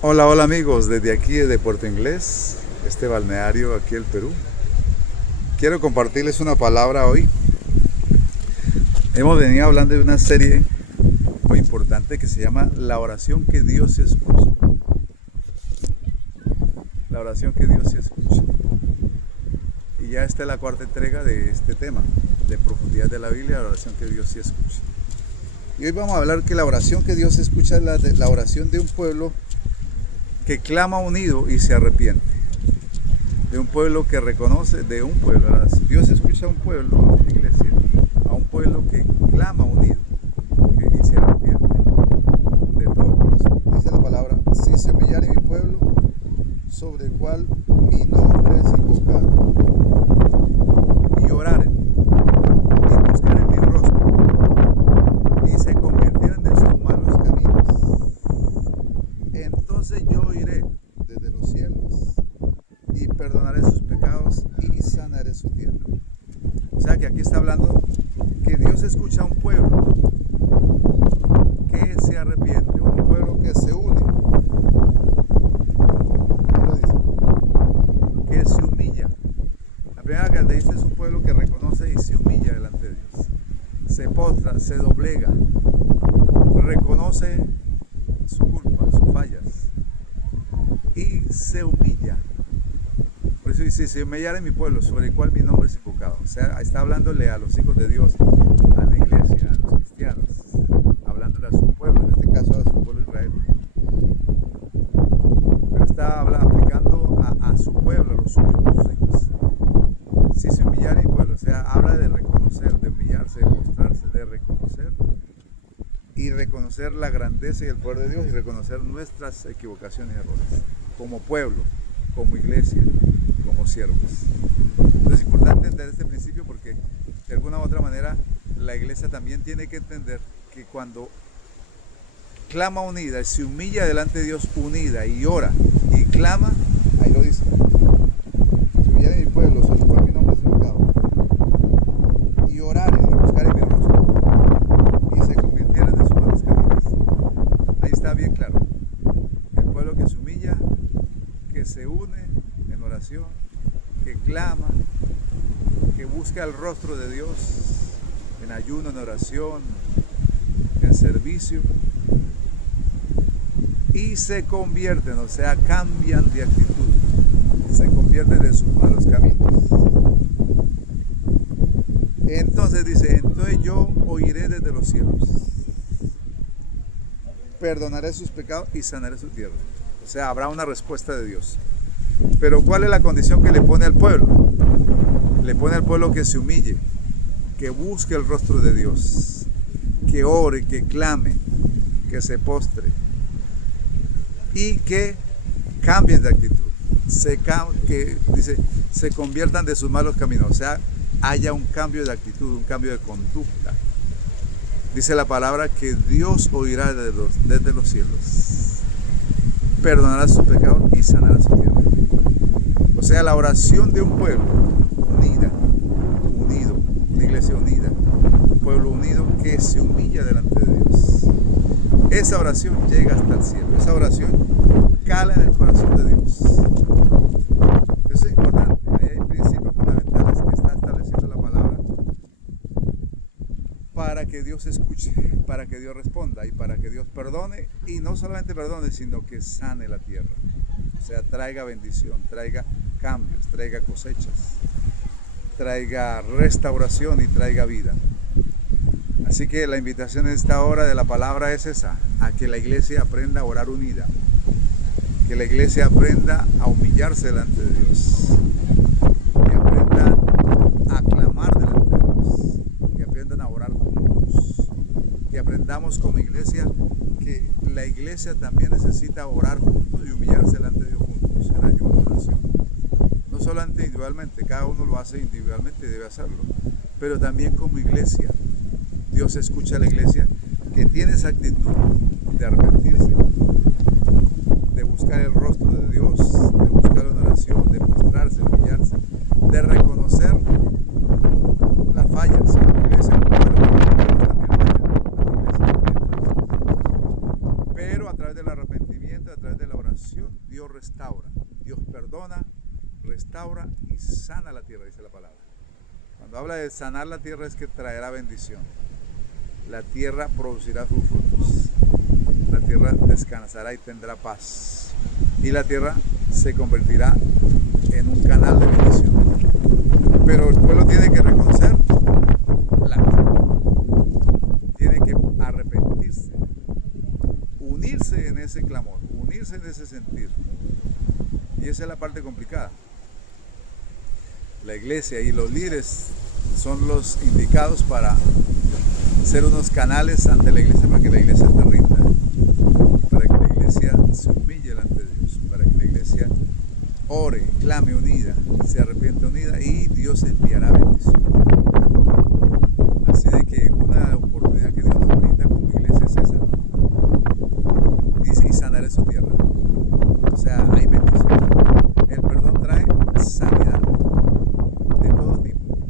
Hola, hola amigos, desde aquí, desde Puerto Inglés, este balneario aquí el Perú. Quiero compartirles una palabra hoy. Hemos venido hablando de una serie muy importante que se llama La oración que Dios escucha. La oración que Dios escucha. Y ya esta es la cuarta entrega de este tema, de profundidad de la Biblia, la oración que Dios sí escucha. Y hoy vamos a hablar que la oración que Dios escucha es la oración de un pueblo que clama unido y se arrepiente. De un pueblo que reconoce, de un pueblo, Dios escucha a un pueblo, iglesia, a un pueblo que clama unido y se arrepiente de todo corazón. Dice la palabra: si se humillare mi pueblo, sobre el cual mi nombre es invocado, y oraren, y buscaren mi rostro, y se convirtieran de sus malos caminos, entonces yo oiré desde los cielos y perdonaré sus pecados y sanaré su tierra. O sea que aquí está hablando que Dios escucha a un pueblo que se arrepiente, un pueblo que se une. Lo dice, que se humilla. La primera característica es un pueblo que reconoce y se humilla delante de Dios. Se postra, se doblega, reconoce su culpa, sus fallas y se humilla. Por eso dice: si humillare mi pueblo, sobre el cual mi nombre es invocado. O sea, está hablándole a los hijos de Dios, a la iglesia, a los cristianos, hablándole a su pueblo, en este caso a su pueblo Israel. Pero está aplicando a su pueblo, a los suyos, a sus hijos. Si se humillare mi pueblo, o sea, habla de reconocer, de humillarse, de mostrarse, de reconocer y reconocer la grandeza y el poder de Dios y reconocer nuestras equivocaciones y errores como pueblo, como iglesia, como siervos. Entonces es importante entender este principio porque de alguna u otra manera la iglesia también tiene que entender que cuando clama unida, se humilla delante de Dios unida y ora y clama, ahí lo dice: si humillara mi pueblo, sobre el cual mi nombre es invocado, y oraren y buscaren mi rostro, y se convirtieran de sus malos caminos. Ahí está bien claro. El pueblo que se humilla, que se une en oración, que clama, que busca el rostro de Dios en ayuno, en oración, en servicio, y se convierten, o sea, cambian de actitud, se convierten de sus malos caminos. Entonces dice: entonces yo oiré desde los cielos, perdonaré sus pecados y sanaré su tierra. O sea, habrá una respuesta de Dios. Pero ¿cuál es la condición que le pone al pueblo? Le pone al pueblo que se humille, que busque el rostro de Dios, que ore, que clame, que se postre y que cambien de actitud. Que dice, se conviertan de sus malos caminos, o sea, haya un cambio de actitud, un cambio de conducta. Dice la palabra que Dios oirá desde los cielos, perdonará sus pecados y sanará su tierra. O sea, la oración de un pueblo unido, una iglesia unida, un pueblo unido que se humilla delante de Dios. Esa oración llega hasta el cielo, esa oración cala en el corazón de Dios. Eso es importante. Ahí hay principios fundamentales que está estableciendo la palabra para que Dios escuche, para que Dios responda y para que Dios perdone, y no solamente perdone, sino que sane la tierra. O sea, traiga bendición, traiga cambios, traiga cosechas, traiga restauración y traiga vida. Así que la invitación en esta hora de la palabra es esa: a que la iglesia aprenda a orar unida, que la iglesia aprenda a humillarse delante de Dios, que aprendan a clamar delante de Dios, que aprendan a orar juntos, que aprendamos como iglesia que la iglesia también necesita orar juntos y humillarse delante de Dios juntos en ayuno, en oración. No solamente individualmente, cada uno lo hace individualmente y debe hacerlo, pero también como iglesia. Dios escucha a la iglesia que tiene esa actitud de arrepentirse, de buscar el rostro de Dios, de buscar una oración, de mostrarse, humillarse, de reconocer las fallas que la iglesia también falla, pero a través del arrepentimiento arrepentimiento, a través de la oración, Dios restaura. Dios perdona, restaura y sana la tierra, dice la palabra. Cuando habla de sanar la tierra es que traerá bendición. La tierra producirá sus frutos. La tierra descansará y tendrá paz. Y la tierra se convertirá en un canal de bendición. Pero el pueblo tiene que reconocer tiene que arrepentirse, unirse en ese clamor, unirse en ese sentir. Y esa es la parte complicada. La iglesia y los líderes son los indicados para ser unos canales ante la iglesia, para que la iglesia te rinda, para que la iglesia se humille delante de Dios, para que la iglesia ore, clame unida, se arrepiente unida, y Dios enviará bendición. Así de que una oportunidad que Dios nos brinda como iglesia es esa, ¿no? Dice, y sanaré su tierra. O sea, hay bendición. El perdón trae sanidad de todo tipo.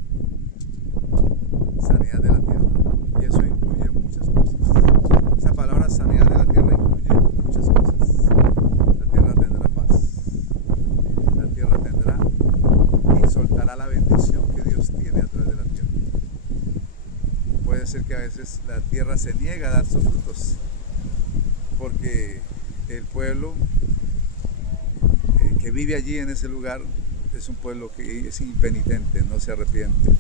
Sanidad de la tierra. Y eso incluye muchas cosas. Esa palabra sanidad de la tierra incluye muchas cosas. La tierra tendrá paz. La tierra tendrá y soltará la bendición que Dios tiene a través de la tierra. Puede ser que a veces la tierra se niega a dar sus frutos, porque el pueblo que vive allí en ese lugar es un pueblo que es impenitente, no se arrepiente.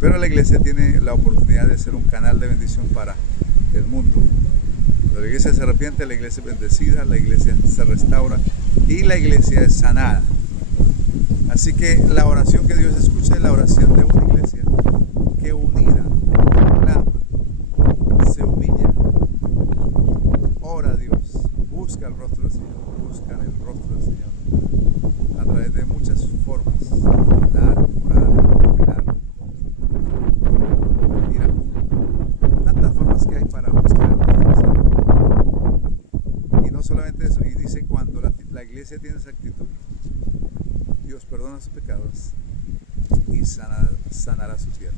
Pero la iglesia tiene la oportunidad de ser un canal de bendición para el mundo. Cuando la iglesia se arrepiente, la iglesia es bendecida, la iglesia se restaura y la iglesia es sanada. Así que la oración que Dios escucha es la oración de una iglesia que unida, clama, se humilla, ora a Dios, busca el rostro del Señor, buscan el rostro del Señor a través de muchas formas: orar, ir a culto, tantas formas que hay para buscar el rostro del Señor. Y no solamente eso, y dice, cuando la iglesia tiene esa actitud, Dios perdona sus pecados y sanará su tierra.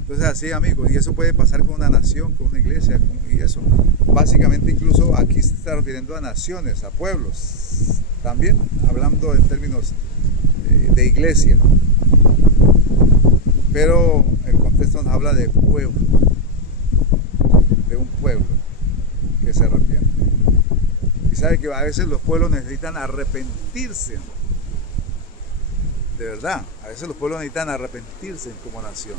Entonces así, amigos, y eso puede pasar con una nación, con una iglesia, y eso básicamente incluso aquí se está refiriendo a naciones, a pueblos, también hablando en términos de iglesia, pero el contexto nos habla de pueblo, de un pueblo que se arrepiente. Y sabe que a veces los pueblos necesitan arrepentirse, de verdad, a veces los pueblos necesitan arrepentirse como nación.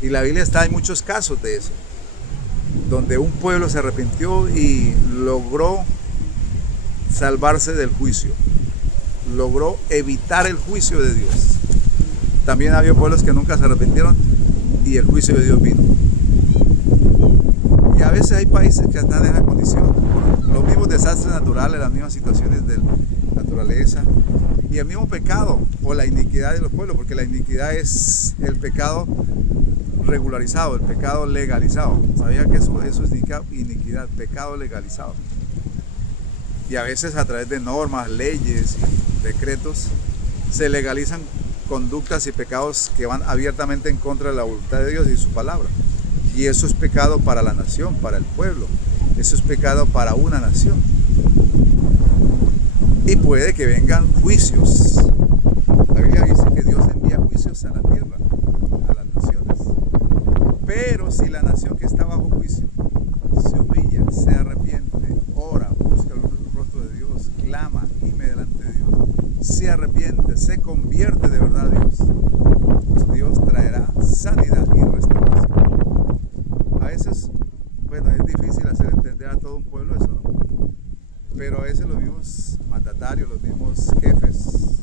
Y la Biblia hay muchos casos de eso, donde un pueblo se arrepintió y logró salvarse del juicio, logró evitar el juicio de Dios. También había pueblos que nunca se arrepintieron y el juicio de Dios vino. Y a veces hay países que están en esa condición, los mismos desastres naturales, las mismas situaciones de naturaleza y el mismo pecado o la iniquidad de los pueblos, porque la iniquidad es el pecado regularizado, el pecado legalizado. ¿Sabía que eso es iniquidad, pecado legalizado? Y a veces a través de normas, leyes y decretos se legalizan conductas y pecados que van abiertamente en contra de la voluntad de Dios y su palabra. Y eso es pecado para la nación, para el pueblo. Eso es pecado para una nación. Y puede que vengan juicios. La Biblia dice que Dios envía juicios a la tierra, a las naciones. Pero si la nación que está bajo juicio se humilla, se arrepiente, ora, busca el rostro de Dios, clama, gime delante de Dios, se arrepiente, se convierte de verdad a Dios, Dios traerá sanidad y restauración. A veces, bueno, es difícil hacer entender a todo un pueblo eso, ¿no? Pero a veces los mismos mandatarios, los mismos jefes,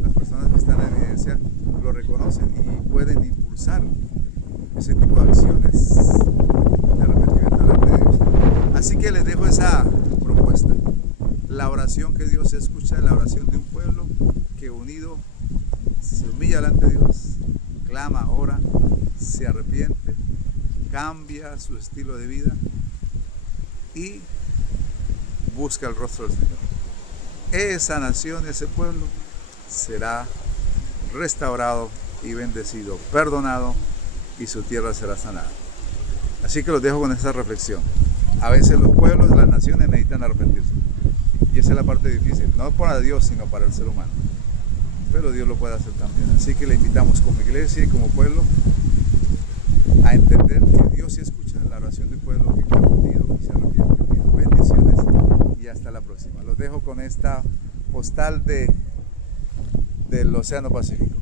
las personas que están en evidencia lo reconocen y pueden impulsar ese tipo de acciones de arrepentimiento delante de Dios. Así que les dejo esa propuesta. La oración que Dios escucha es la oración de un pueblo que unido se humilla delante de Dios, clama, ora, se arrepiente, cambia su estilo de vida y busca el rostro del Señor. Esa nación, ese pueblo será restaurado y bendecido, perdonado, y su tierra será sanada. Así que los dejo con esta reflexión. A veces los pueblos, las naciones necesitan arrepentirse. Y esa es la parte difícil, no para Dios, sino para el ser humano. Pero Dios lo puede hacer también. Así que le invitamos como iglesia y como pueblo a entender que Dios sí escucha la oración del pueblo que clama unido y se arrepiente unido. Bendiciones y hasta la próxima. Los dejo con esta postal del Océano Pacífico.